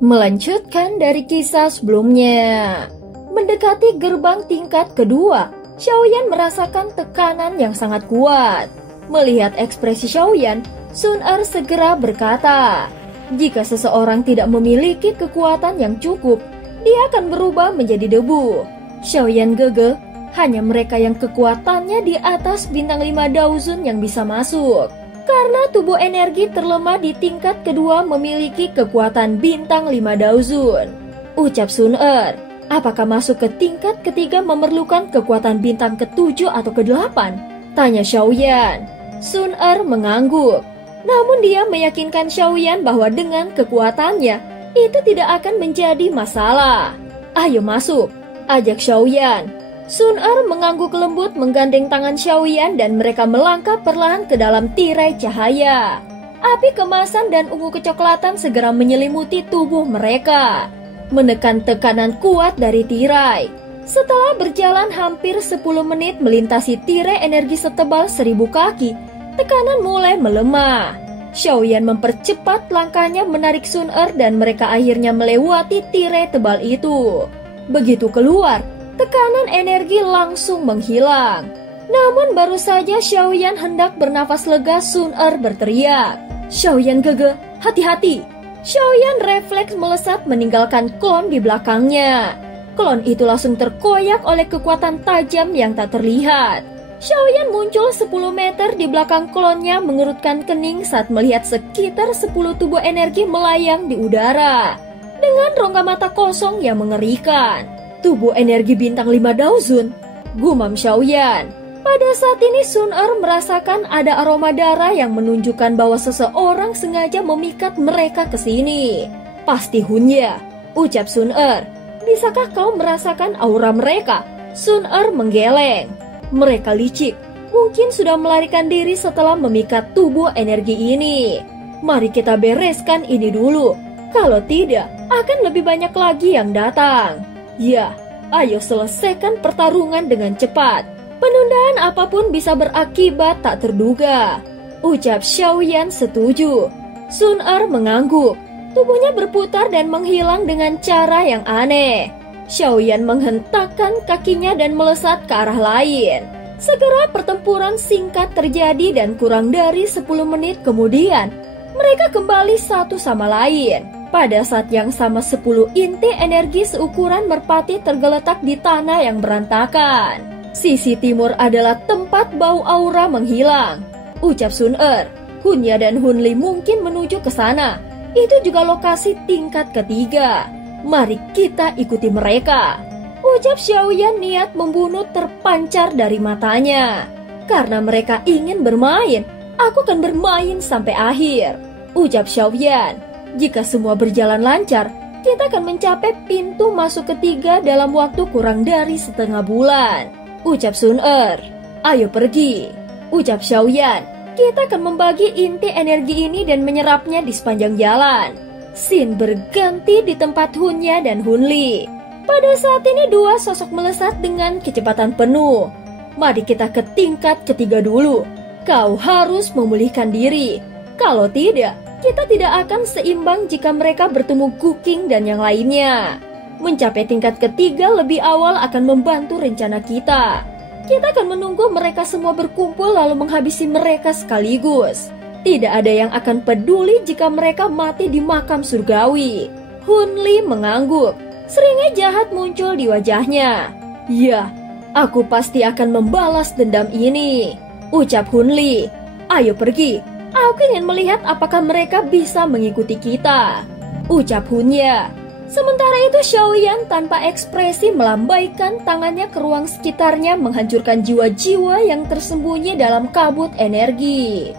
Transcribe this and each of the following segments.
Melanjutkan dari kisah sebelumnya. Mendekati gerbang tingkat kedua, Xiaoyan merasakan tekanan yang sangat kuat. Melihat ekspresi Xiaoyan, Sun Er segera berkata, jika seseorang tidak memiliki kekuatan yang cukup, dia akan berubah menjadi debu. Xiaoyan gegeh, hanya mereka yang kekuatannya di atas bintang 5 Daozun yang bisa masuk. Karena tubuh energi terlemah di tingkat kedua memiliki kekuatan bintang 5 Daozun. Ucap Sun Er, apakah masuk ke tingkat ketiga memerlukan kekuatan bintang ke-7 atau ke-8? Tanya Xiaoyan. Sun Er mengangguk. Namun dia meyakinkan Xiaoyan bahwa dengan kekuatannya, itu tidak akan menjadi masalah. Ayo masuk, ajak Xiaoyan. Sun Er mengangguk lembut menggandeng tangan Xiaoyan dan mereka melangkah perlahan ke dalam tirai cahaya. Api kemasan dan ungu kecoklatan segera menyelimuti tubuh mereka, menekan tekanan kuat dari tirai. Setelah berjalan hampir 10 menit melintasi tirai energi setebal 1000 kaki, tekanan mulai melemah. Xiaoyan mempercepat langkahnya menarik Sun Er dan mereka akhirnya melewati tirai tebal itu. Begitu keluar, tekanan energi langsung menghilang. Namun baru saja Xiaoyan hendak bernafas lega, Sun Er berteriak, Xiaoyan gegeh, hati-hati. Xiaoyan refleks melesat meninggalkan klon di belakangnya. Klon itu langsung terkoyak oleh kekuatan tajam yang tak terlihat. Xiaoyan muncul 10 meter di belakang klonnya mengerutkan kening saat melihat sekitar 10 tubuh energi melayang di udara. Dengan rongga mata kosong yang mengerikan. Tubuh energi bintang 5 Daozun, gumam Xiaoyan. Pada saat ini Sun Er merasakan ada aroma darah yang menunjukkan bahwa seseorang sengaja memikat mereka ke sini. Pasti Hunya, ucap Sun Er. Bisakah kau merasakan aura mereka? Sun Er menggeleng. Mereka licik, mungkin sudah melarikan diri setelah memikat tubuh energi ini. Mari kita bereskan ini dulu. Kalau tidak, akan lebih banyak lagi yang datang. Ya, ayo selesaikan pertarungan dengan cepat. Penundaan apapun bisa berakibat tak terduga. Ucap Xiaoyan setuju. Sun Er mengangguk. Tubuhnya berputar dan menghilang dengan cara yang aneh. Xiaoyan menghentakkan kakinya dan melesat ke arah lain. Segera pertempuran singkat terjadi dan kurang dari 10 menit kemudian, mereka kembali satu sama lain. Pada saat yang sama 10 inti energi seukuran merpati tergeletak di tanah yang berantakan. Sisi timur adalah tempat bau aura menghilang. Ucap Sun Er, Hunya dan Hunli mungkin menuju ke sana. Itu juga lokasi tingkat ketiga. Mari kita ikuti mereka. Ucap Xiaoyan niat membunuh terpancar dari matanya. Karena mereka ingin bermain, aku akan bermain sampai akhir. Ucap Xiaoyan. Jika semua berjalan lancar, kita akan mencapai pintu masuk ketiga dalam waktu kurang dari setengah bulan. Ucap Sun Er. Ayo pergi. Ucap Xiaoyan. Kita akan membagi inti energi ini dan menyerapnya di sepanjang jalan. Scene berganti di tempat Hunya dan Hunli. Pada saat ini dua sosok melesat dengan kecepatan penuh. Mari kita ke tingkat ketiga dulu. Kau harus memulihkan diri. Kalau tidak, kita tidak akan seimbang jika mereka bertemu Guking dan yang lainnya. Mencapai tingkat ketiga lebih awal akan membantu rencana kita. Kita akan menunggu mereka semua berkumpul lalu menghabisi mereka sekaligus. Tidak ada yang akan peduli jika mereka mati di makam surgawi. Hunli mengangguk. Seringnya jahat muncul di wajahnya. Ya, aku pasti akan membalas dendam ini. Ucap Hunli. Ayo pergi. Aku ingin melihat apakah mereka bisa mengikuti kita. Ucap Hunya. Sementara itu Xiaoyan tanpa ekspresi melambaikan tangannya ke ruang sekitarnya menghancurkan jiwa-jiwa yang tersembunyi dalam kabut energi.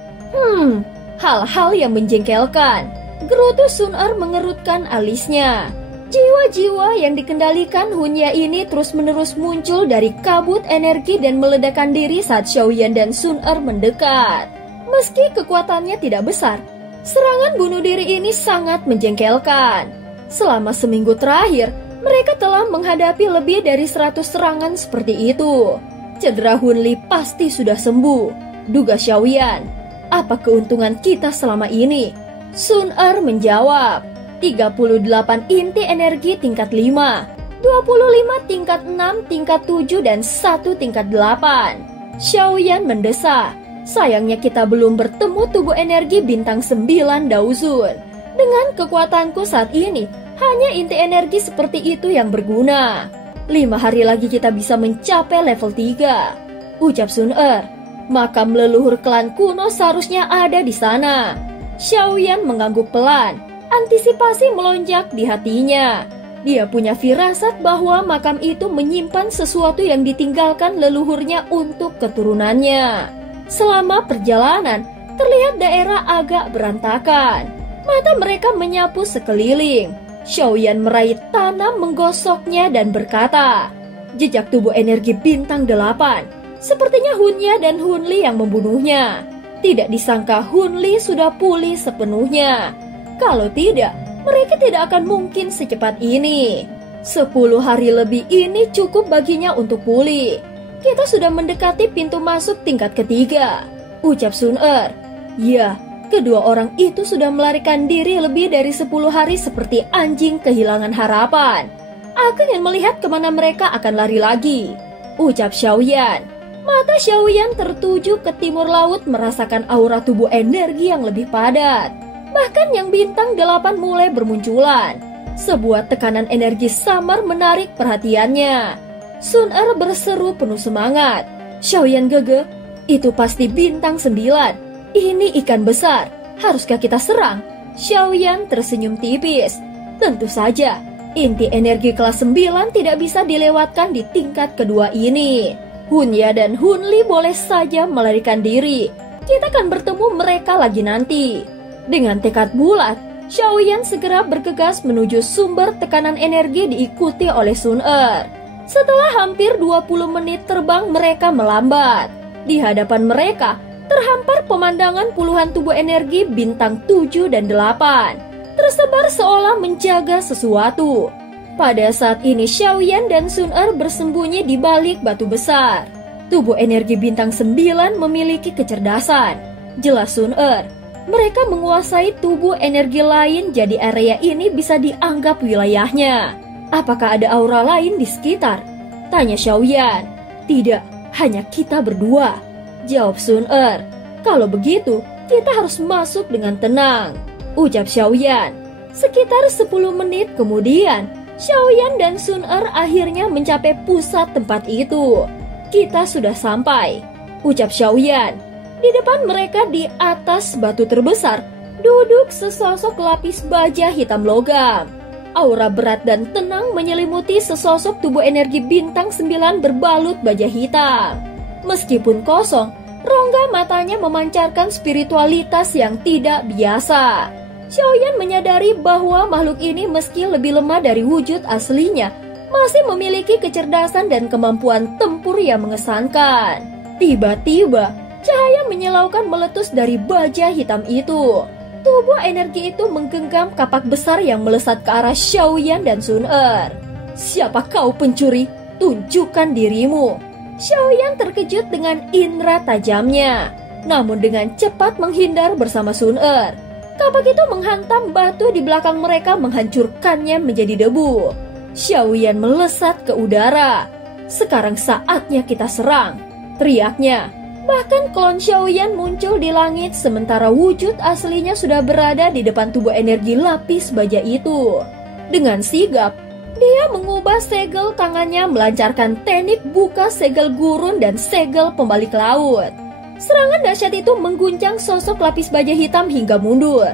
Hal-hal yang menjengkelkan. Gerutu Sun Er mengerutkan alisnya. Jiwa-jiwa yang dikendalikan Hunya ini terus-menerus muncul dari kabut energi dan meledakkan diri saat Xiaoyan dan Sun Er mendekat. Meski kekuatannya tidak besar, serangan bunuh diri ini sangat menjengkelkan. Selama seminggu terakhir, mereka telah menghadapi lebih dari 100 serangan seperti itu. Cedera Hunli pasti sudah sembuh, duga Xiaoyan. Apa keuntungan kita selama ini? Sun Er menjawab. 38 inti energi tingkat 5, 25 tingkat 6, tingkat 7, dan 1 tingkat 8. Xiaoyan mendesak. Sayangnya kita belum bertemu tubuh energi bintang 9 Daozun. Dengan kekuatanku saat ini, hanya inti energi seperti itu yang berguna. 5 hari lagi kita bisa mencapai level 3. Ucap Sun Er. Makam leluhur klan kuno seharusnya ada di sana. Xiaoyan mengangguk pelan. Antisipasi melonjak di hatinya. Dia punya firasat bahwa makam itu menyimpan sesuatu yang ditinggalkan leluhurnya untuk keturunannya. Selama perjalanan, terlihat daerah agak berantakan. Mata mereka menyapu sekeliling. Xiaoyan meraih tanah menggosoknya dan berkata, "Jejak tubuh energi bintang 8. Sepertinya Hunya dan Hunli yang membunuhnya. Tidak disangka Hunli sudah pulih sepenuhnya. Kalau tidak, mereka tidak akan mungkin secepat ini. 10 hari lebih ini cukup baginya untuk pulih. Kita sudah mendekati pintu masuk tingkat ketiga." Ucap Sun Er. Ya, kedua orang itu sudah melarikan diri lebih dari 10 hari seperti anjing kehilangan harapan. Aku ingin melihat kemana mereka akan lari lagi. Ucap Xiaoyan. Mata Xiaoyan tertuju ke timur laut merasakan aura tubuh energi yang lebih padat. Bahkan yang bintang 8 mulai bermunculan. Sebuah tekanan energi samar menarik perhatiannya. Sun Er berseru penuh semangat. "Xiaoyan Gege, itu pasti bintang 9. Ini ikan besar. Haruskah kita serang?" Xiaoyan tersenyum tipis. Tentu saja, inti energi kelas 9 tidak bisa dilewatkan di tingkat kedua ini. Hunya dan Hunli boleh saja melarikan diri. Kita akan bertemu mereka lagi nanti. Dengan tekad bulat, Xiaoyan segera bergegas menuju sumber tekanan energi diikuti oleh Sun Er. Setelah hampir 20 menit terbang, mereka melambat. Di hadapan mereka, terhampar pemandangan puluhan tubuh energi bintang 7 dan 8. Tersebar seolah menjaga sesuatu. Pada saat ini Xiaoyan dan Sun Er bersembunyi di balik batu besar. Tubuh energi bintang 9 memiliki kecerdasan. Jelas Sun Er. Mereka menguasai tubuh energi lain, jadi area ini bisa dianggap wilayahnya. Apakah ada aura lain di sekitar? Tanya Xiaoyan. Tidak, hanya kita berdua. Jawab Sun Er. Kalau begitu, kita harus masuk dengan tenang. Ucap Xiaoyan. Sekitar 10 menit kemudian, Xiaoyan dan Sun Er akhirnya mencapai pusat tempat itu. Kita sudah sampai. Ucap Xiaoyan. Di depan mereka di atas batu terbesar, duduk sesosok lapis baja hitam logam. Aura berat dan tenang menyelimuti sesosok tubuh energi bintang 9 berbalut baja hitam. Meskipun kosong, rongga matanya memancarkan spiritualitas yang tidak biasa. Xiaoyan menyadari bahwa makhluk ini meski lebih lemah dari wujud aslinya, masih memiliki kecerdasan dan kemampuan tempur yang mengesankan. Tiba-tiba, cahaya menyilaukan meletus dari baja hitam itu. Tubuh energi itu menggenggam kapak besar yang melesat ke arah Xiaoyan dan Sun Er. "Siapa kau pencuri? Tunjukkan dirimu." Xiaoyan terkejut dengan indera tajamnya, namun dengan cepat menghindar bersama Sun Er. Kapak itu menghantam batu di belakang mereka, menghancurkannya menjadi debu. Xiaoyan melesat ke udara. "Sekarang saatnya kita serang," teriaknya. Bahkan klon Xiaoyan muncul di langit sementara wujud aslinya sudah berada di depan tubuh energi lapis baja itu. Dengan sigap, dia mengubah segel tangannya melancarkan teknik buka segel gurun dan segel pembalik laut. Serangan dahsyat itu mengguncang sosok lapis baja hitam hingga mundur.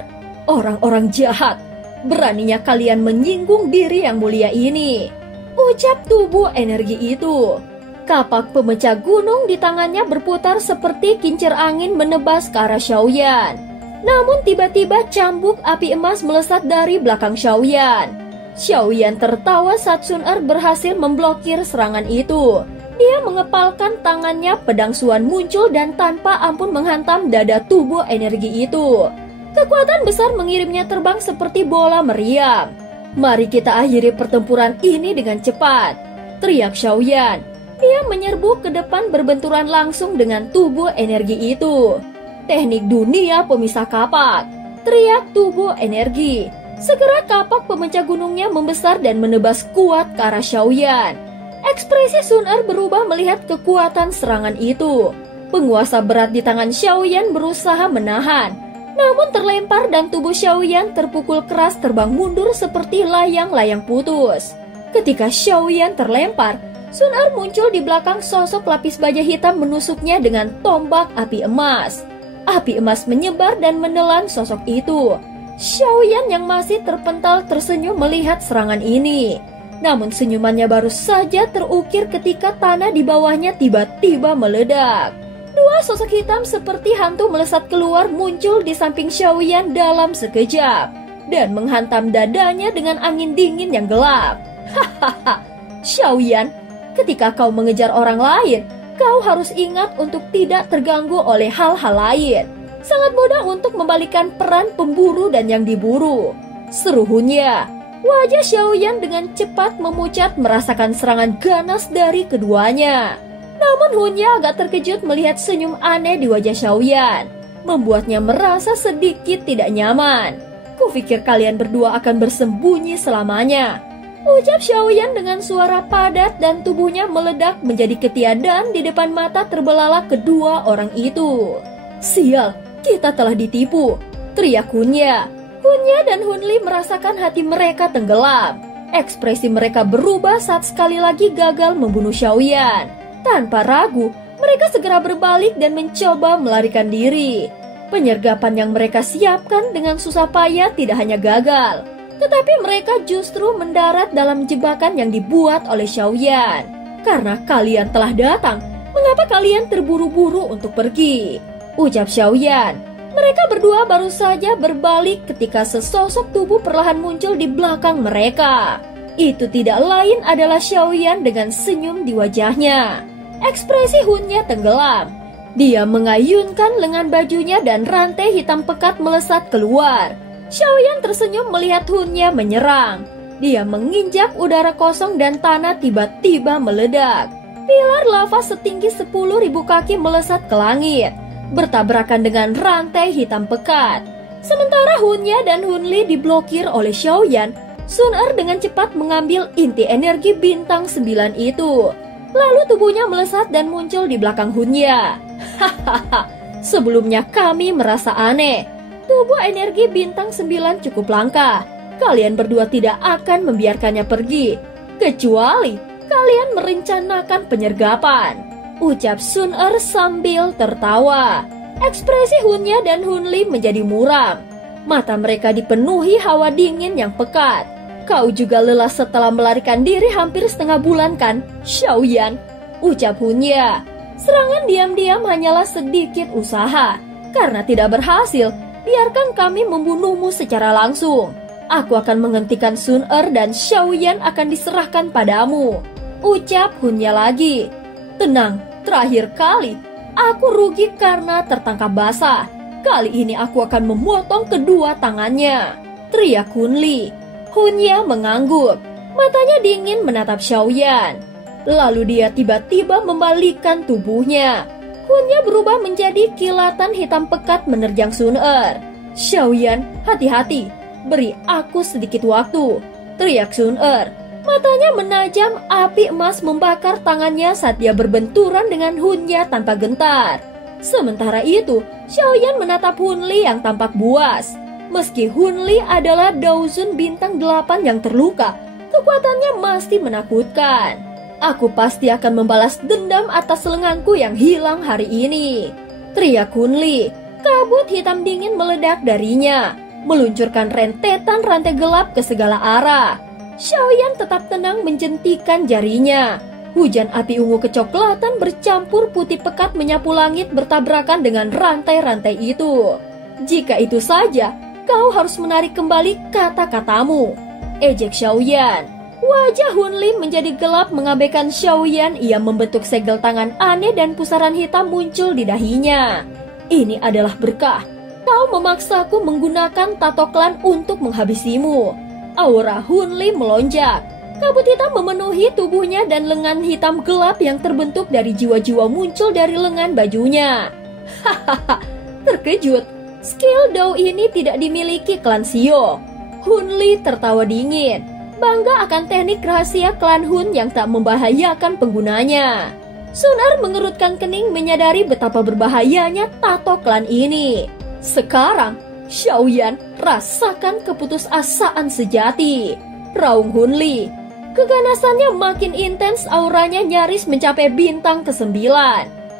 "Orang-orang jahat, beraninya kalian menyinggung diri yang mulia ini," ucap tubuh energi itu. Kapak pemecah gunung di tangannya berputar seperti kincir angin menebas ke arah Xiaoyan. Namun tiba-tiba cambuk api emas melesat dari belakang Xiaoyan. Xiaoyan tertawa saat Sun Er berhasil memblokir serangan itu. Dia mengepalkan tangannya, pedang Suan muncul dan tanpa ampun menghantam dada tubuh energi itu. Kekuatan besar mengirimnya terbang seperti bola meriam. "Mari kita akhiri pertempuran ini dengan cepat," teriak Xiaoyan. Dia menyerbu ke depan berbenturan langsung dengan tubuh energi itu. "Teknik dunia pemisah kapak," teriak tubuh energi. Segera kapak pemecah gunungnya membesar dan menebas kuat ke arah Xiaoyan. Ekspresi Sun Er berubah melihat kekuatan serangan itu. Penguasa berat di tangan Xiaoyan berusaha menahan, namun terlempar dan tubuh Xiaoyan terpukul keras terbang mundur seperti layang-layang putus. Ketika Xiaoyan terlempar, Sun Er muncul di belakang sosok lapis baja hitam menusuknya dengan tombak api emas. Api emas menyebar dan menelan sosok itu. Xiaoyan yang masih terpental tersenyum melihat serangan ini. Namun senyumannya baru saja terukir ketika tanah di bawahnya tiba-tiba meledak. Dua sosok hitam seperti hantu melesat keluar muncul di samping Xiaoyan dalam sekejap dan menghantam dadanya dengan angin dingin yang gelap. Hahaha, Xiaoyan, ketika kau mengejar orang lain, kau harus ingat untuk tidak terganggu oleh hal-hal lain. Sangat mudah untuk membalikan peran pemburu dan yang diburu. Seru Hunya. Wajah Xiaoyan dengan cepat memucat merasakan serangan ganas dari keduanya. Namun Hunya agak terkejut melihat senyum aneh di wajah Xiaoyan, membuatnya merasa sedikit tidak nyaman. Kupikir kalian berdua akan bersembunyi selamanya, ucap Xiaoyan dengan suara padat dan tubuhnya meledak menjadi ketiadaan di depan mata terbelalak kedua orang itu. Sial, kita telah ditipu, teriak Hunya. Hunya dan Hunli merasakan hati mereka tenggelam. Ekspresi mereka berubah saat sekali lagi gagal membunuh Xiaoyan. Tanpa ragu, mereka segera berbalik dan mencoba melarikan diri. Penyergapan yang mereka siapkan dengan susah payah tidak hanya gagal, tetapi mereka justru mendarat dalam jebakan yang dibuat oleh Xiaoyan. Karena kalian telah datang, mengapa kalian terburu-buru untuk pergi? Ucap Xiaoyan. Mereka berdua baru saja berbalik ketika sesosok tubuh perlahan muncul di belakang mereka. Itu tidak lain adalah Xiaoyan dengan senyum di wajahnya. Ekspresi Hunya tenggelam. Dia mengayunkan lengan bajunya dan rantai hitam pekat melesat keluar. Xiaoyan tersenyum melihat Hunya menyerang. Dia menginjak udara kosong dan tanah tiba-tiba meledak. Pilar lava setinggi 10.000 kaki melesat ke langit, bertabrakan dengan rantai hitam pekat. Sementara Hunya dan Hunli diblokir oleh Xiaoyan, Sun Er dengan cepat mengambil inti energi bintang 9 itu. Lalu tubuhnya melesat dan muncul di belakang Hunya. Hahaha, sebelumnya kami merasa aneh. Tubuh energi bintang 9 cukup langka. Kalian berdua tidak akan membiarkannya pergi, kecuali kalian merencanakan penyergapan, ucap Sun Er sambil tertawa. Ekspresi Hunya dan Hunli menjadi muram. Mata mereka dipenuhi hawa dingin yang pekat. Kau juga lelah setelah melarikan diri hampir setengah bulan kan, Xiaoyan? Ucap Hunya. Serangan diam-diam hanyalah sedikit usaha. Karena tidak berhasil, biarkan kami membunuhmu secara langsung. Aku akan menghentikan Sun Er dan Xiaoyan akan diserahkan padamu, ucap Hunya lagi. Tenang, terakhir kali aku rugi karena tertangkap basah. Kali ini aku akan memotong kedua tangannya, teriak Hunli. Hunya mengangguk, matanya dingin menatap Xiaoyan. Lalu dia tiba-tiba membalikkan tubuhnya. Hunya berubah menjadi kilatan hitam pekat menerjang Sun Er. Xiaoyan, hati-hati, beri aku sedikit waktu, teriak Sun Er. Matanya menajam, api emas membakar tangannya saat dia berbenturan dengan Hunya tanpa gentar. Sementara itu, Xiaoyan menatap Hunli yang tampak buas. Meski Hunli adalah Daozun bintang 8 yang terluka, kekuatannya masih menakutkan. Aku pasti akan membalas dendam atas lenganku yang hilang hari ini, teriak Hunli. Kabut hitam dingin meledak darinya, meluncurkan rentetan rantai gelap ke segala arah. Xiaoyan tetap tenang menjentikan jarinya. Hujan api ungu kecoklatan bercampur putih pekat menyapu langit bertabrakan dengan rantai-rantai itu. Jika itu saja, kau harus menarik kembali kata-katamu, ejek Xiaoyan. Wajah Hunli menjadi gelap mengabaikan Xiaoyan. Ia membentuk segel tangan aneh dan pusaran hitam muncul di dahinya. Ini adalah berkah. Kau memaksaku menggunakan tato klan untuk menghabisimu. Aura Hunli melonjak. Kabut hitam memenuhi tubuhnya dan lengan hitam gelap yang terbentuk dari jiwa-jiwa muncul dari lengan bajunya. Hahaha, terkejut. Skill Dao ini tidak dimiliki klan Xio. Hunli tertawa dingin, bangga akan teknik rahasia klan Hun yang tak membahayakan penggunanya. Sun-er mengerutkan kening menyadari betapa berbahayanya tato klan ini. Sekarang, Xiaoyan rasakan keputusasaan sejati. Raung Hunli, keganasannya makin intens, auranya nyaris mencapai bintang ke-9.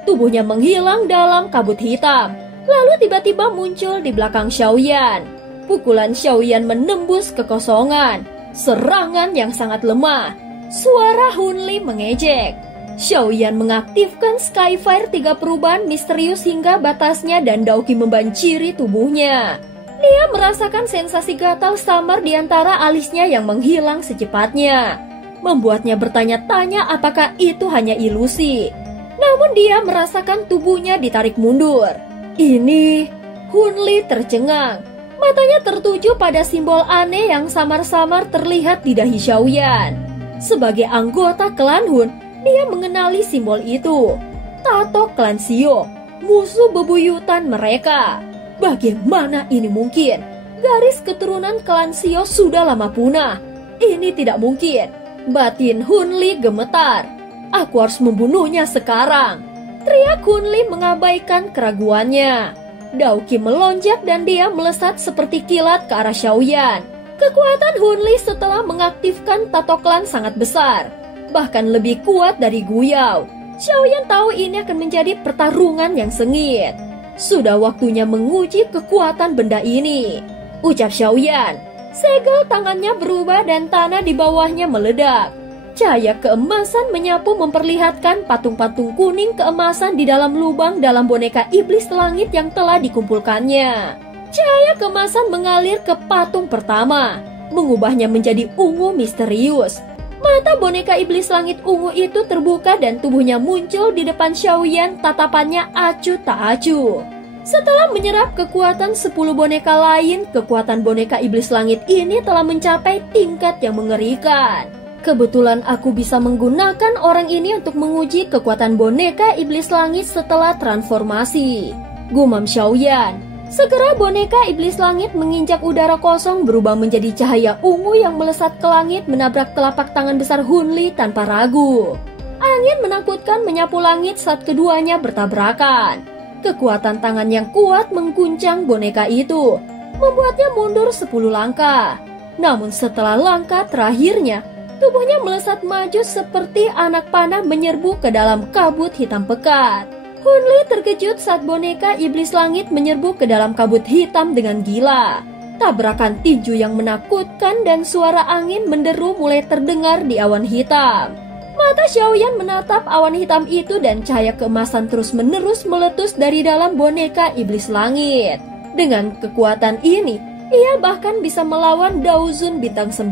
Tubuhnya menghilang dalam kabut hitam, lalu tiba-tiba muncul di belakang Xiaoyan. Pukulan Xiaoyan menembus kekosongan, serangan yang sangat lemah. Suara Hunli mengejek. Xiaoyan mengaktifkan Skyfire 3 perubahan misterius hingga batasnya dan Daoki membanjiri tubuhnya. Dia merasakan sensasi gatal samar di antara alisnya yang menghilang secepatnya, membuatnya bertanya-tanya apakah itu hanya ilusi. Namun dia merasakan tubuhnya ditarik mundur. Ini, Hunli tercengang. Matanya tertuju pada simbol aneh yang samar-samar terlihat di dahi Xiaoyan. Sebagai anggota klan Hun, dia mengenali simbol itu. Tato klan Xiao, musuh bebuyutan mereka. Bagaimana ini mungkin? Garis keturunan klan Xiao sudah lama punah. Ini tidak mungkin. Batin Hunli gemetar. Aku harus membunuhnya sekarang. Teriak Hunli mengabaikan keraguannya. Daoki melonjak dan dia melesat seperti kilat ke arah Xiaoyan. Kekuatan Hunli setelah mengaktifkan tato klan sangat besar, bahkan lebih kuat dari Guyao. Xiaoyan tahu ini akan menjadi pertarungan yang sengit. Sudah waktunya menguji kekuatan benda ini, ucap Xiaoyan. Segel tangannya berubah dan tanah di bawahnya meledak. Cahaya keemasan menyapu memperlihatkan patung-patung kuning keemasan di dalam lubang dalam boneka iblis langit yang telah dikumpulkannya. Cahaya keemasan mengalir ke patung pertama, mengubahnya menjadi ungu misterius. Mata boneka iblis langit ungu itu terbuka dan tubuhnya muncul di depan Xiaoyan, tatapannya acuh tak acuh. Setelah menyerap kekuatan 10 boneka lain, kekuatan boneka iblis langit ini telah mencapai tingkat yang mengerikan. Kebetulan aku bisa menggunakan orang ini untuk menguji kekuatan boneka iblis langit setelah transformasi, gumam Xiaoyan. Segera boneka iblis langit menginjak udara kosong berubah menjadi cahaya ungu yang melesat ke langit menabrak telapak tangan besar Hunli tanpa ragu. Angin menakutkan menyapu langit saat keduanya bertabrakan. Kekuatan tangan yang kuat mengguncang boneka itu, membuatnya mundur 10 langkah. Namun setelah langkah terakhirnya, tubuhnya melesat maju seperti anak panah menyerbu ke dalam kabut hitam pekat. Hunli terkejut saat boneka iblis langit menyerbu ke dalam kabut hitam dengan gila. Tabrakan tinju yang menakutkan dan suara angin menderu mulai terdengar di awan hitam. Mata Xiaoyan menatap awan hitam itu dan cahaya keemasan terus-menerus meletus dari dalam boneka iblis langit. Dengan kekuatan ini, ia bahkan bisa melawan Daozun bintang 9.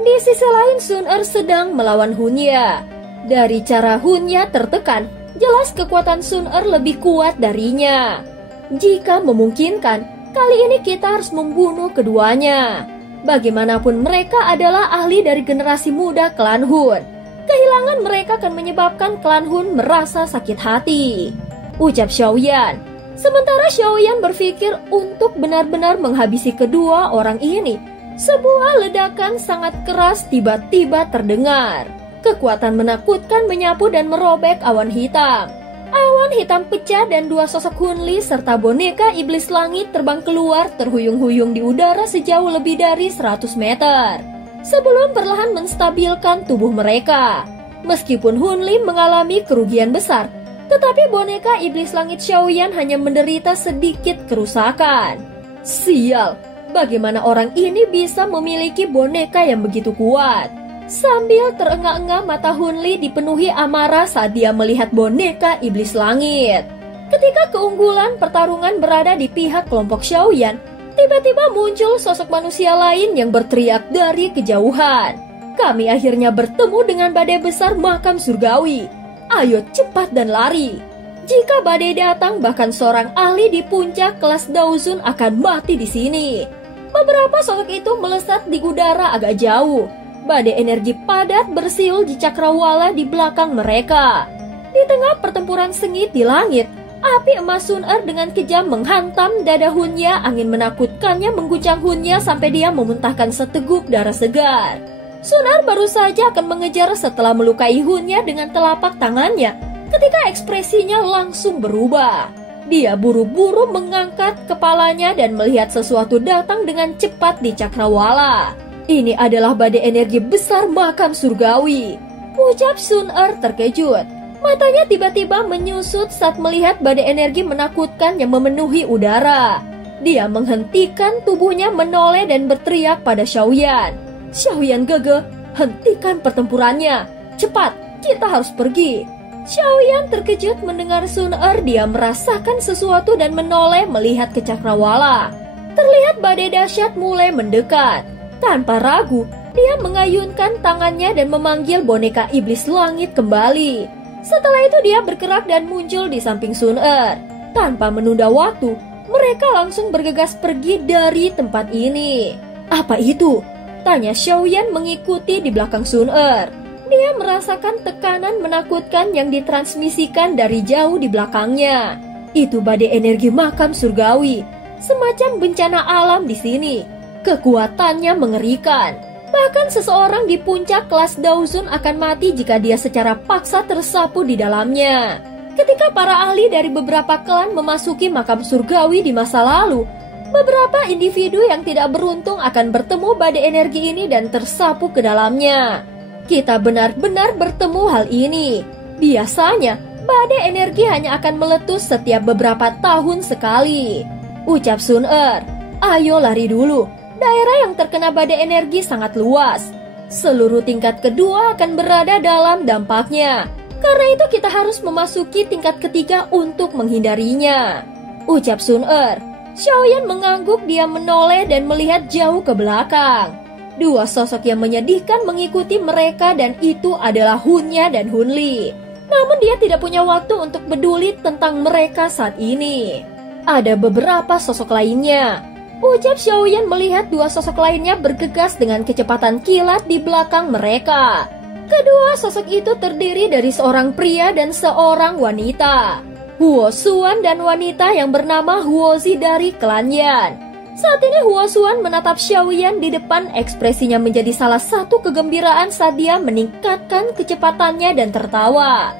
Di sisi lain, Sun-er sedang melawan Hunya. Dari cara Hunya tertekan, jelas kekuatan Sun-er lebih kuat darinya. Jika memungkinkan, kali ini kita harus membunuh keduanya. Bagaimanapun mereka adalah ahli dari generasi muda klan Hun. Kehilangan mereka akan menyebabkan klan Hun merasa sakit hati, ucap Xiaoyan. Sementara Xiaoyan berpikir untuk benar-benar menghabisi kedua orang ini, sebuah ledakan sangat keras tiba-tiba terdengar. Kekuatan menakutkan menyapu dan merobek awan hitam. Awan hitam pecah dan 2 sosok Hunli serta boneka iblis langit terbang keluar terhuyung-huyung di udara sejauh lebih dari 100 meter. Sebelum perlahan menstabilkan tubuh mereka. Meskipun Hunli mengalami kerugian besar, tetapi boneka iblis langit Xiaoyan hanya menderita sedikit kerusakan. Sial! Bagaimana orang ini bisa memiliki boneka yang begitu kuat? Sambil terengah-engah, mata Hunli dipenuhi amarah saat dia melihat boneka iblis langit. Ketika keunggulan pertarungan berada di pihak kelompok Xiaoyan, tiba-tiba muncul sosok manusia lain yang berteriak dari kejauhan. Kami akhirnya bertemu dengan badai besar makam surgawi. Ayo cepat dan lari. Jika badai datang, bahkan seorang ahli di puncak kelas Daozun akan mati di sini. Beberapa sosok itu melesat di udara agak jauh. Badai energi padat bersiul di cakrawala di belakang mereka. Di tengah pertempuran sengit di langit, Api emas Sun Er dengan kejam menghantam dada Hunya. Angin menakutkannya mengguncang Hunya sampai dia memuntahkan seteguk darah segar. Sun Er baru saja akan mengejar setelah melukai Hunya dengan telapak tangannya, ketika ekspresinya langsung berubah. Dia buru-buru mengangkat kepalanya dan melihat sesuatu datang dengan cepat di cakrawala. Ini adalah badai energi besar makam surgawi, ucap Sun Er terkejut. Matanya tiba-tiba menyusut saat melihat badai energi menakutkan yang memenuhi udara. Dia menghentikan tubuhnya menoleh dan berteriak pada Xiaoyan. Xiaoyan Gege, hentikan pertempurannya. Cepat, kita harus pergi. Xiaoyan terkejut mendengar Sun Er. Dia merasakan sesuatu dan menoleh melihat ke cakrawala. Terlihat badai dahsyat mulai mendekat. Tanpa ragu, dia mengayunkan tangannya dan memanggil boneka iblis langit kembali. Setelah itu dia bergerak dan muncul di samping Sun Er. Tanpa menunda waktu, mereka langsung bergegas pergi dari tempat ini. Apa itu? Tanya Xiaoyan mengikuti di belakang Sun Er. Dia merasakan tekanan menakutkan yang ditransmisikan dari jauh di belakangnya. Itu badai energi makam surgawi, semacam bencana alam di sini. Kekuatannya mengerikan. Bahkan seseorang di puncak kelas Daozun akan mati jika dia secara paksa tersapu di dalamnya. Ketika para ahli dari beberapa klan memasuki makam surgawi di masa lalu, beberapa individu yang tidak beruntung akan bertemu badai energi ini dan tersapu ke dalamnya. Kita benar-benar bertemu hal ini. Biasanya, badai energi hanya akan meletus setiap beberapa tahun sekali, ucap Sun Er. Ayo lari dulu. Daerah yang terkena badai energi sangat luas. Seluruh tingkat kedua akan berada dalam dampaknya. Karena itu kita harus memasuki tingkat ketiga untuk menghindarinya, ucap Sun Er. Xiaoyan mengangguk. Dia menoleh dan melihat jauh ke belakang. Dua sosok yang menyedihkan mengikuti mereka dan itu adalah Hunya dan Hunli. Namun dia tidak punya waktu untuk peduli tentang mereka saat ini. Ada beberapa sosok lainnya, ucap Xiaoyan melihat dua sosok lainnya bergegas dengan kecepatan kilat di belakang mereka. Kedua sosok itu terdiri dari seorang pria dan seorang wanita. Huo Xuan dan wanita yang bernama Huozi dari klan Yan. Saat ini Huo Xuan menatap Xiaoyan di depan. Ekspresinya menjadi salah satu kegembiraan saat dia meningkatkan kecepatannya dan tertawa.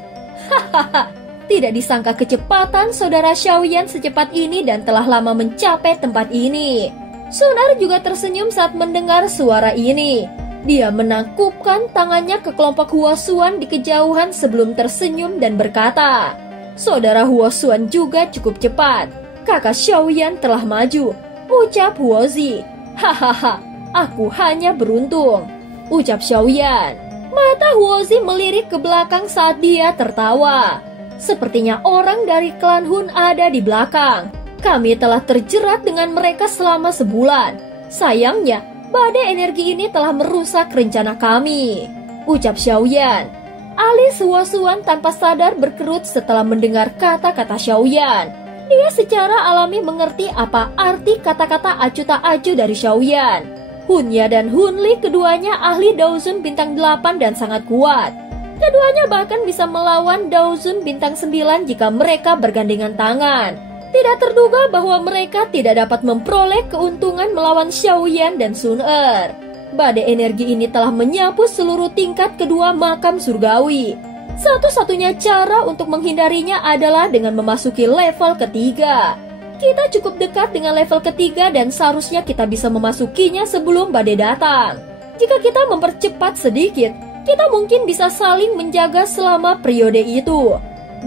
Hahaha, tidak disangka kecepatan saudara Xiaoyan secepat ini dan telah lama mencapai tempat ini. Sun Er juga tersenyum saat mendengar suara ini. Dia menangkupkan tangannya ke kelompok Huo Xuan di kejauhan sebelum tersenyum dan berkata, saudara Huo Xuan juga cukup cepat. Kakak Xiaoyan telah maju, ucap Huozi. Hahaha, aku hanya beruntung, ucap Xiaoyan. Mata Huozi melirik ke belakang saat dia tertawa. Sepertinya orang dari klan Hun ada di belakang. Kami telah terjerat dengan mereka selama sebulan. Sayangnya, badai energi ini telah merusak rencana kami, ucap Xiaoyan. Alis Huo Xuan tanpa sadar berkerut setelah mendengar kata-kata Xiaoyan. Dia secara alami mengerti apa arti kata-kata acu tak acu dari Xiaoyan. Hunya dan Hunli keduanya ahli Daozun bintang 8 dan sangat kuat. Keduanya bahkan bisa melawan Daozun bintang 9 jika mereka bergandengan tangan. Tidak terduga bahwa mereka tidak dapat memperoleh keuntungan melawan Xiaoyan dan Sun Er. Badai energi ini telah menyapu seluruh tingkat kedua makam surgawi. Satu-satunya cara untuk menghindarinya adalah dengan memasuki level ketiga. Kita cukup dekat dengan level ketiga dan seharusnya kita bisa memasukinya sebelum badai datang. Jika kita mempercepat sedikit, kita mungkin bisa saling menjaga selama periode itu.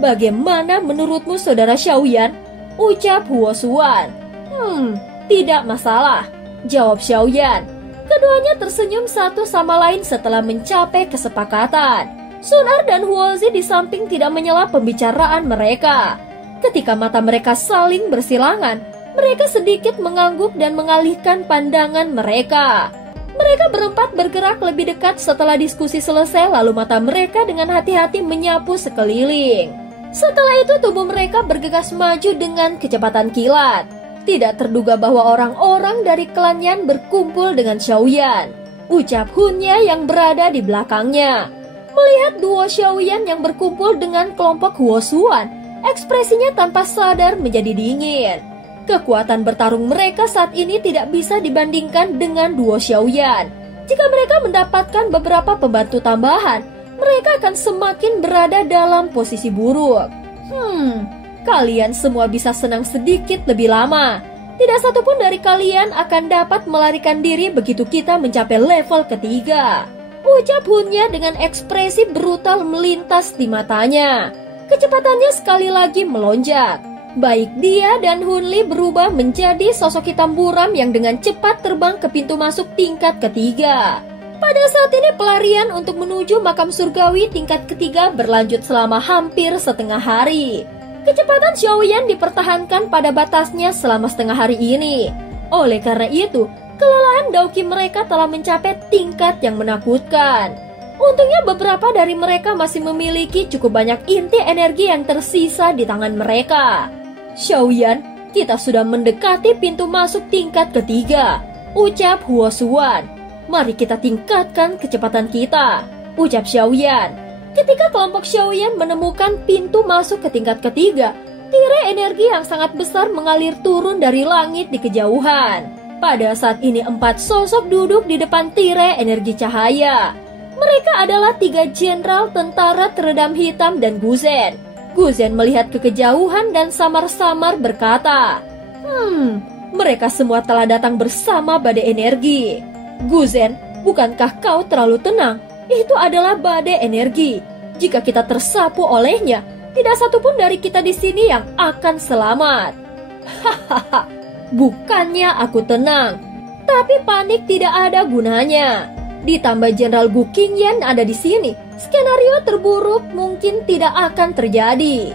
Bagaimana menurutmu saudara Xiaoyan? Ucap Huo Xuan. Tidak masalah, jawab Xiaoyan. Keduanya tersenyum satu sama lain setelah mencapai kesepakatan. Sun Er dan Huozi di samping tidak menyela pembicaraan mereka. Ketika mata mereka saling bersilangan, mereka sedikit mengangguk dan mengalihkan pandangan mereka. Mereka berempat bergerak lebih dekat setelah diskusi selesai, lalu mata mereka dengan hati-hati menyapu sekeliling. Setelah itu tubuh mereka bergegas maju dengan kecepatan kilat. Tidak terduga bahwa orang-orang dari klan Yan berkumpul dengan Xiaoyan, ucap Hunya yang berada di belakangnya. Melihat duo Xiaoyan yang berkumpul dengan kelompok Huo Xuan, Ekspresinya tanpa sadar menjadi dingin. Kekuatan bertarung mereka saat ini tidak bisa dibandingkan dengan duo Xiaoyan. Jika mereka mendapatkan beberapa pembantu tambahan, mereka akan semakin berada dalam posisi buruk. Kalian semua bisa senang sedikit lebih lama. Tidak satupun dari kalian akan dapat melarikan diri begitu kita mencapai level ketiga. Ucap Hunnya dengan ekspresi brutal melintas di matanya. Kecepatannya sekali lagi melonjak. Baik dia dan Hunli berubah menjadi sosok hitam buram yang dengan cepat terbang ke pintu masuk tingkat ketiga. Pada saat ini pelarian untuk menuju makam surgawi tingkat ketiga berlanjut selama hampir setengah hari. Kecepatan Xiaoyan dipertahankan pada batasnya selama setengah hari ini. Oleh karena itu, kelelahan Daoki mereka telah mencapai tingkat yang menakutkan. Untungnya beberapa dari mereka masih memiliki cukup banyak inti energi yang tersisa di tangan mereka. Xiaoyan, kita sudah mendekati pintu masuk tingkat ketiga, ucap Huo Xuan. Mari kita tingkatkan kecepatan kita, ucap Xiaoyan. Ketika kelompok Xiaoyan menemukan pintu masuk ke tingkat ketiga, tirai energi yang sangat besar mengalir turun dari langit di kejauhan. Pada saat ini 4 sosok duduk di depan tirai energi cahaya. Mereka adalah 3 jenderal tentara teredam hitam dan Guzen. Guzen melihat ke kejauhan dan samar-samar berkata, mereka semua telah datang bersama badai energi. Guzen, bukankah kau terlalu tenang? Itu adalah badai energi. Jika kita tersapu olehnya, tidak satupun dari kita di sini yang akan selamat. Hahaha, bukannya aku tenang, tapi panik tidak ada gunanya. Ditambah Jenderal Gu Qingyan ada di sini, skenario terburuk mungkin tidak akan terjadi,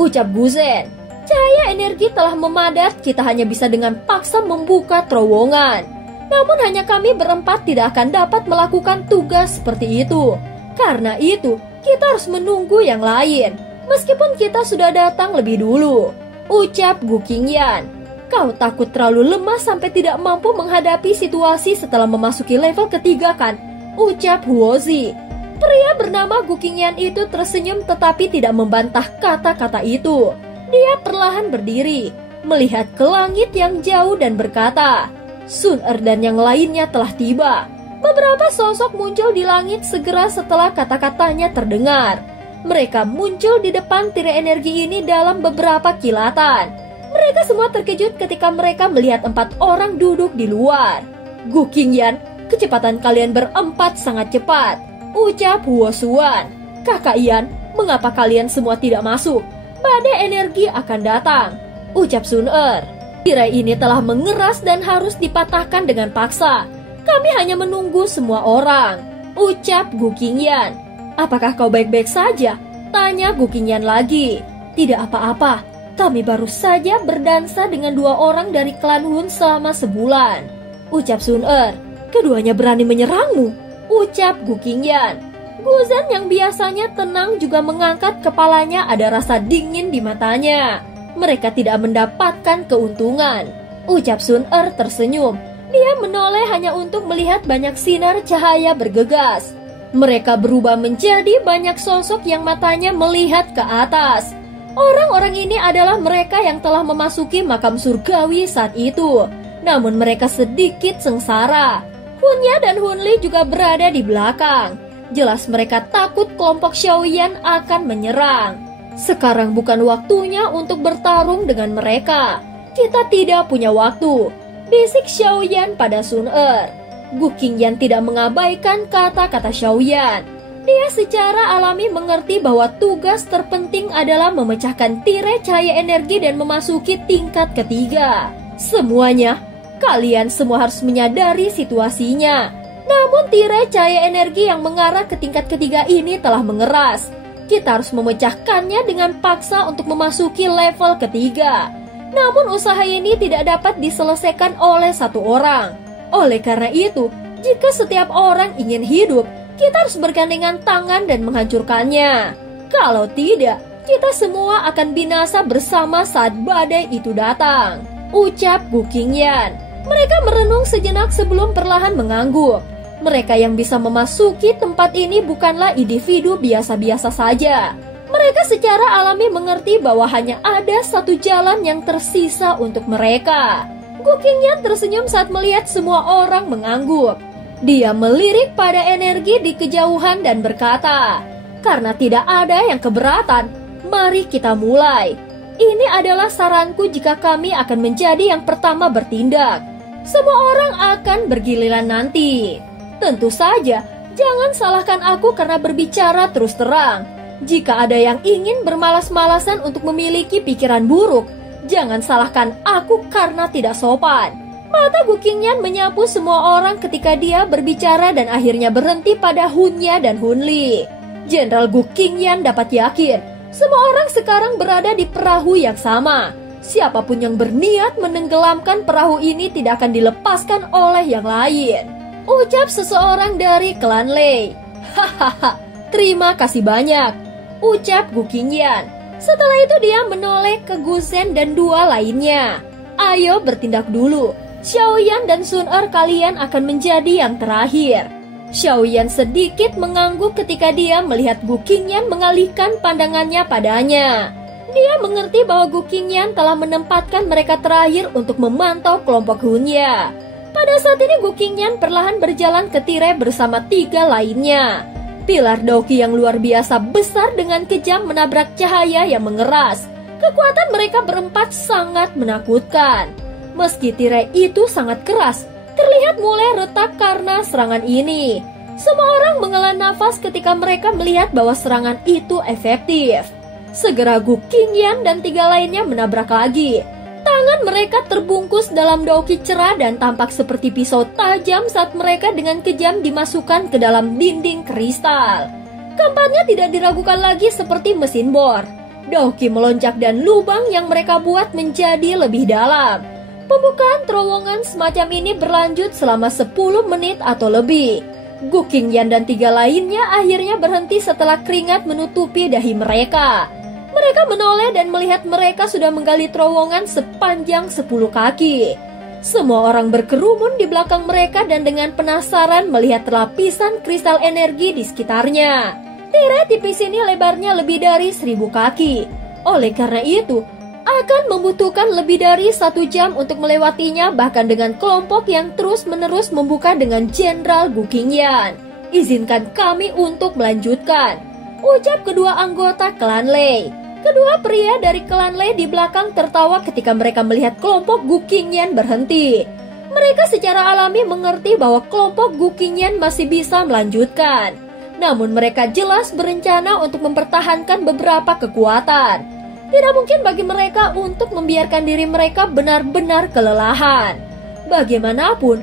ucap Guzen. Cahaya energi telah memadat, kita hanya bisa dengan paksa membuka terowongan. Namun hanya kami berempat tidak akan dapat melakukan tugas seperti itu. Karena itu, kita harus menunggu yang lain, meskipun kita sudah datang lebih dulu, ucap Gu Qingyan. Kau takut terlalu lemah sampai tidak mampu menghadapi situasi setelah memasuki level ketiga kan? Ucap Huozi. Pria bernama Gu Qingyan itu tersenyum tetapi tidak membantah kata-kata itu. Dia perlahan berdiri, melihat ke langit yang jauh dan berkata, Sun Er dan yang lainnya telah tiba. Beberapa sosok muncul di langit segera setelah kata-katanya terdengar. Mereka muncul di depan tirai energi ini dalam beberapa kilatan. Mereka semua terkejut ketika mereka melihat 4 orang duduk di luar. Gu Qingyan, kecepatan kalian berempat sangat cepat, ucap Huo Xuan. Kakak Ian, mengapa kalian semua tidak masuk? Badai energi akan datang, ucap Sun Er. Tirai ini telah mengeras dan harus dipatahkan dengan paksa. Kami hanya menunggu semua orang, ucap Gu Qingyan. Apakah kau baik-baik saja? Tanya Gu Qingyan lagi. Tidak apa-apa. Kami baru saja berdansa dengan 2 orang dari klan Hun selama sebulan, ucap Sun Er. Keduanya berani menyerangmu, ucap Gu Qingyan. Guzen yang biasanya tenang juga mengangkat kepalanya, ada rasa dingin di matanya. Mereka tidak mendapatkan keuntungan, ucap Sun Er tersenyum. Dia menoleh hanya untuk melihat banyak sinar cahaya bergegas. Mereka berubah menjadi banyak sosok yang matanya melihat ke atas. Orang-orang ini adalah mereka yang telah memasuki makam surgawi saat itu. Namun mereka sedikit sengsara. Hunya dan Hunli juga berada di belakang. Jelas mereka takut kelompok Xiaoyan akan menyerang. Sekarang bukan waktunya untuk bertarung dengan mereka. Kita tidak punya waktu, bisik Xiaoyan pada Sun Er. Gu Qingyan tidak mengabaikan kata-kata Xiaoyan. Dia secara alami mengerti bahwa tugas terpenting adalah memecahkan tirai cahaya energi dan memasuki tingkat ketiga. Semuanya, kalian semua harus menyadari situasinya. Namun tirai cahaya energi yang mengarah ke tingkat ketiga ini telah mengeras. Kita harus memecahkannya dengan paksa untuk memasuki level ketiga. Namun usaha ini tidak dapat diselesaikan oleh 1 orang. Oleh karena itu, jika setiap orang ingin hidup, kita harus bergandengan tangan dan menghancurkannya. Kalau tidak, kita semua akan binasa bersama saat badai itu datang, ucap Gu Qingyan. Mereka merenung sejenak sebelum perlahan mengangguk. Mereka yang bisa memasuki tempat ini bukanlah individu biasa-biasa saja. Mereka secara alami mengerti bahwa hanya ada satu jalan yang tersisa untuk mereka. Gu Qingyan tersenyum saat melihat semua orang mengangguk. Dia melirik pada energi di kejauhan dan berkata, "Karena tidak ada yang keberatan, mari kita mulai. Ini adalah saranku jika kami akan menjadi yang pertama bertindak. Semua orang akan bergiliran nanti. Tentu saja, jangan salahkan aku karena berbicara terus terang. Jika ada yang ingin bermalas-malasan untuk memiliki pikiran buruk, jangan salahkan aku karena tidak sopan." Mata Gu Qingyan menyapu semua orang ketika dia berbicara dan akhirnya berhenti pada Hunya dan Hunli. Jenderal Gu Qingyan dapat yakin, semua orang sekarang berada di perahu yang sama. Siapapun yang berniat menenggelamkan perahu ini tidak akan dilepaskan oleh yang lain. Ucap seseorang dari klan Lei. "Hahaha, terima kasih banyak," ucap Gu Qingyan. Setelah itu dia menoleh ke Gu Zhen dan dua lainnya. "Ayo bertindak dulu. Xiaoyan dan Sun Er, kalian akan menjadi yang terakhir." Xiaoyan sedikit mengangguk ketika dia melihat Gu Qingyan mengalihkan pandangannya padanya. Dia mengerti bahwa Gu Qingyan telah menempatkan mereka terakhir untuk memantau kelompok Hunya. Pada saat ini Gu Qingyan perlahan berjalan ke tirai bersama tiga lainnya. Pilar Daoqi yang luar biasa besar dengan kejam menabrak cahaya yang mengeras. Kekuatan mereka berempat sangat menakutkan. Meski tirai itu sangat keras, terlihat mulai retak karena serangan ini. Semua orang menghela nafas ketika mereka melihat bahwa serangan itu efektif. Segera Gu Qingyan dan tiga lainnya menabrak lagi. Tangan mereka terbungkus dalam daoqi cerah dan tampak seperti pisau tajam saat mereka dengan kejam dimasukkan ke dalam dinding kristal. Keempatnya tidak diragukan lagi seperti mesin bor. Daoqi melonjak dan lubang yang mereka buat menjadi lebih dalam. Pembukaan terowongan semacam ini berlanjut selama 10 menit atau lebih. Gu Qingyan dan tiga lainnya akhirnya berhenti setelah keringat menutupi dahi mereka. Mereka menoleh dan melihat mereka sudah menggali terowongan sepanjang 10 kaki. Semua orang berkerumun di belakang mereka dan dengan penasaran melihat lapisan kristal energi di sekitarnya. Tirai tipis ini lebarnya lebih dari 1000 kaki. Oleh karena itu, akan membutuhkan lebih dari 1 jam untuk melewatinya, bahkan dengan kelompok yang terus-menerus membuka dengan Jenderal Gu Qingyan. "Izinkan kami untuk melanjutkan," ucap kedua anggota klan Lei. Kedua pria dari klan Lei di belakang tertawa ketika mereka melihat kelompok Gu Qingyan berhenti. Mereka secara alami mengerti bahwa kelompok Gu Qingyan masih bisa melanjutkan. Namun mereka jelas berencana untuk mempertahankan beberapa kekuatan. Tidak mungkin bagi mereka untuk membiarkan diri mereka benar-benar kelelahan. Bagaimanapun,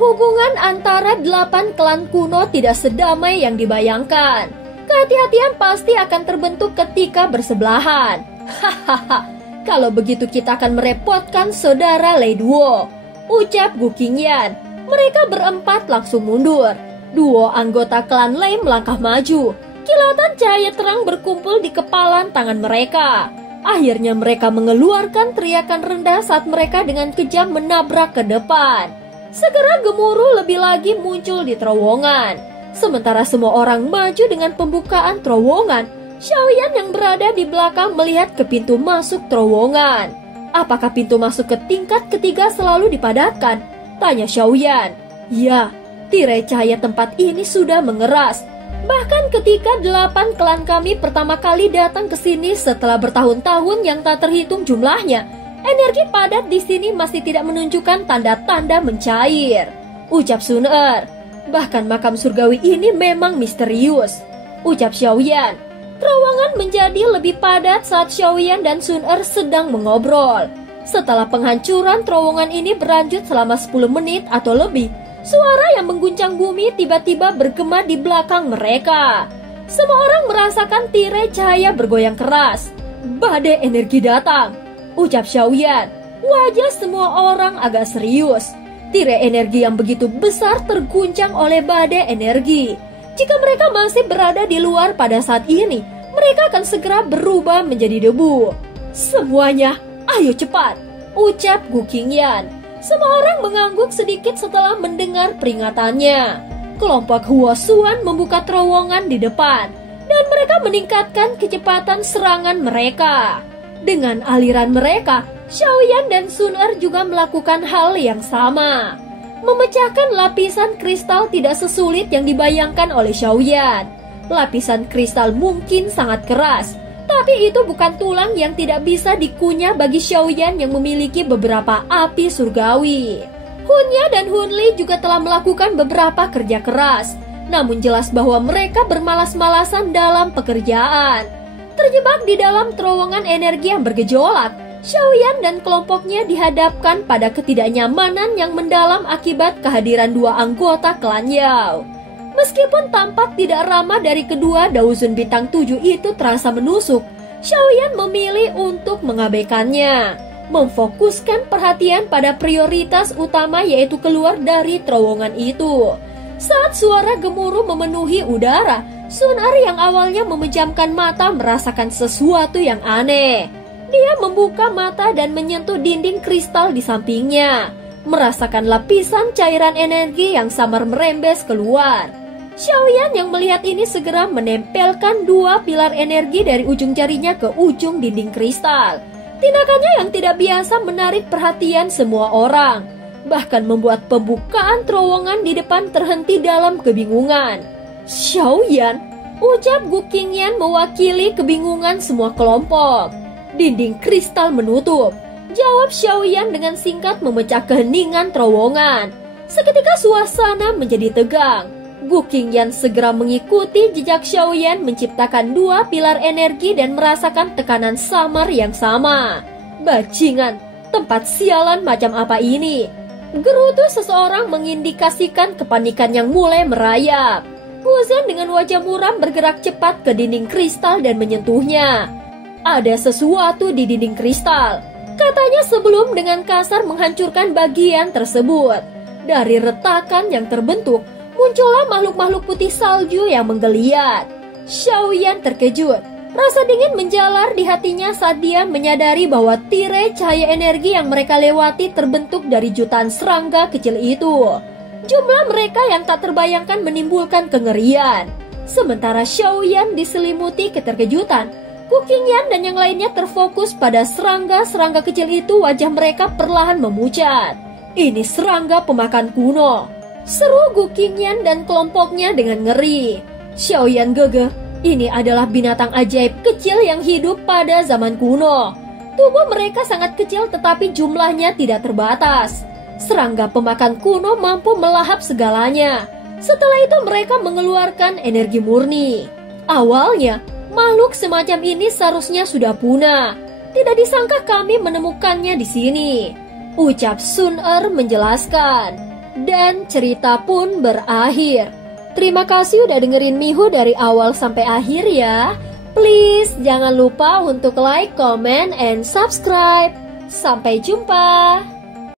hubungan antara 8 klan kuno tidak sedamai yang dibayangkan. Kehati-hatian pasti akan terbentuk ketika bersebelahan. "Hahaha, kalau begitu kita akan merepotkan saudara Lei Duo," ucap Gu Qingyan. Mereka berempat langsung mundur. Duo anggota klan Lei melangkah maju. Kilatan cahaya terang berkumpul di kepalan tangan mereka. Akhirnya mereka mengeluarkan teriakan rendah saat mereka dengan kejam menabrak ke depan. Segera gemuruh lebih lagi muncul di terowongan. Sementara semua orang maju dengan pembukaan terowongan, Xiaoyan yang berada di belakang melihat ke pintu masuk terowongan. "Apakah pintu masuk ke tingkat ketiga selalu dipadatkan?" tanya Xiaoyan. "Ya, tirai cahaya tempat ini sudah mengeras. Bahkan ketika 8 klan kami pertama kali datang ke sini setelah bertahun-tahun yang tak terhitung jumlahnya, energi padat di sini masih tidak menunjukkan tanda-tanda mencair," ucap Sun Er. "Bahkan makam surgawi ini memang misterius," ucap Xiaoyan. Terowongan menjadi lebih padat saat Xiaoyan dan Sun Er sedang mengobrol. Setelah penghancuran terowongan ini berlanjut selama 10 menit atau lebih, suara yang mengguncang bumi tiba-tiba bergema di belakang mereka. Semua orang merasakan tirai cahaya bergoyang keras. "Badai energi datang," ucap Xiaoyan. Wajah semua orang agak serius. Tirai energi yang begitu besar terguncang oleh badai energi. Jika mereka masih berada di luar pada saat ini, mereka akan segera berubah menjadi debu. "Semuanya, ayo cepat," ucap Gu Qingyan. Semua orang mengangguk sedikit setelah mendengar peringatannya. Kelompok Huo Xuan membuka terowongan di depan, dan mereka meningkatkan kecepatan serangan mereka. Dengan aliran mereka, Xiaoyan dan Sun Er juga melakukan hal yang sama. Memecahkan lapisan kristal tidak sesulit yang dibayangkan oleh Xiaoyan. Lapisan kristal mungkin sangat keras, tapi itu bukan tulang yang tidak bisa dikunyah bagi Xiaoyan yang memiliki beberapa api surgawi. Hunya dan Hunli juga telah melakukan beberapa kerja keras, namun jelas bahwa mereka bermalas-malasan dalam pekerjaan. Terjebak di dalam terowongan energi yang bergejolak, Xiaoyan dan kelompoknya dihadapkan pada ketidaknyamanan yang mendalam akibat kehadiran dua anggota klan Yao. Meskipun tampak tidak ramah dari kedua Daozun bintang 7 itu terasa menusuk, Xiaoyan memilih untuk mengabaikannya, memfokuskan perhatian pada prioritas utama yaitu keluar dari terowongan itu. Saat suara gemuruh memenuhi udara, Sun Er yang awalnya memejamkan mata merasakan sesuatu yang aneh. Dia membuka mata dan menyentuh dinding kristal di sampingnya, merasakan lapisan cairan energi yang samar merembes keluar. Xiaoyan yang melihat ini segera menempelkan dua pilar energi dari ujung jarinya ke ujung dinding kristal. Tindakannya yang tidak biasa menarik perhatian semua orang, bahkan membuat pembukaan terowongan di depan terhenti dalam kebingungan. Xiaoyan, ucap Gu Qingyan mewakili kebingungan semua kelompok. Dinding kristal menutup, jawab Xiaoyan dengan singkat memecah keheningan terowongan. Seketika suasana menjadi tegang. Gu Qingyan segera mengikuti jejak Xiaoyan menciptakan dua pilar energi dan merasakan tekanan samar yang sama. Bajingan, tempat sialan macam apa ini? Gerutu seseorang mengindikasikan kepanikan yang mulai merayap. Guzan dengan wajah muram bergerak cepat ke dinding kristal dan menyentuhnya. Ada sesuatu di dinding kristal, katanya sebelum dengan kasar menghancurkan bagian tersebut. Dari retakan yang terbentuk, muncullah makhluk-makhluk putih salju yang menggeliat. Xiaoyan terkejut. Rasa dingin menjalar di hatinya saat dia menyadari bahwa tirai cahaya energi yang mereka lewati terbentuk dari jutaan serangga kecil itu. Jumlah mereka yang tak terbayangkan menimbulkan kengerian. Sementara Xiaoyan diselimuti keterkejutan, Gu Qingyan dan yang lainnya terfokus pada serangga-serangga kecil itu. Wajah mereka perlahan memucat. Ini serangga pemakan kuno, seru Gu Qingyan dan kelompoknya dengan ngeri. Xiaoyan gegeh, ini adalah binatang ajaib kecil yang hidup pada zaman kuno. Tubuh mereka sangat kecil tetapi jumlahnya tidak terbatas. Serangga pemakan kuno mampu melahap segalanya. Setelah itu mereka mengeluarkan energi murni. Awalnya, makhluk semacam ini seharusnya sudah punah. Tidak disangka kami menemukannya di sini, ucap Sun Er menjelaskan. Dan cerita pun berakhir. Terima kasih udah dengerin Mihu dari awal sampai akhir ya. Please jangan lupa untuk like, comment, and subscribe. Sampai jumpa.